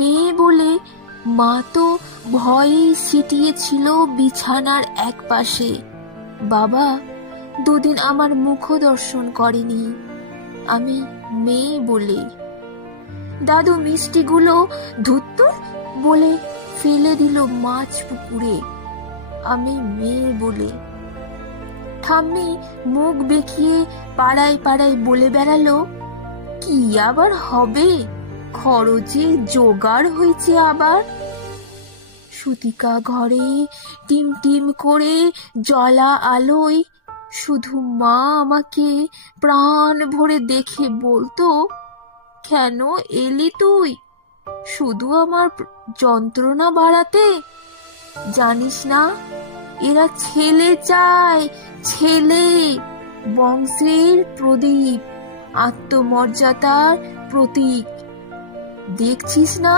মেয়ে বলে মা তো ভয়ে সিটিয়েছিল বিছানার এক পাশে। বাবা দুদিন আমার মুখ দর্শন করেনি, আমি মেয়ে বলে। দাদু মিষ্টিগুলো ধুত্তুর বলে ফেলে দিল মাছ পুকুরে, আমি মেয়ে বলে। ঠাম্মি মুখ বেঁকিয়ে পাড়ায় পাড়ায় বলে বেড়ালো, কি আবার হবে, খরচে জোগাড় হয়েছে আবার। সুতিকা ঘরে টিম টিম করে জ্বলা আলোয় শুধু মা আমাকে প্রাণ ভরে দেখে বলতো, কেন এলি তুই, শুধু আমার যন্ত্রণা বাড়াতে? জানিস না, এরা ছেলে চায়, ছেলে, বংশের প্রদীপ, আত্মমর্যাদার প্রতীক। দেখছিস না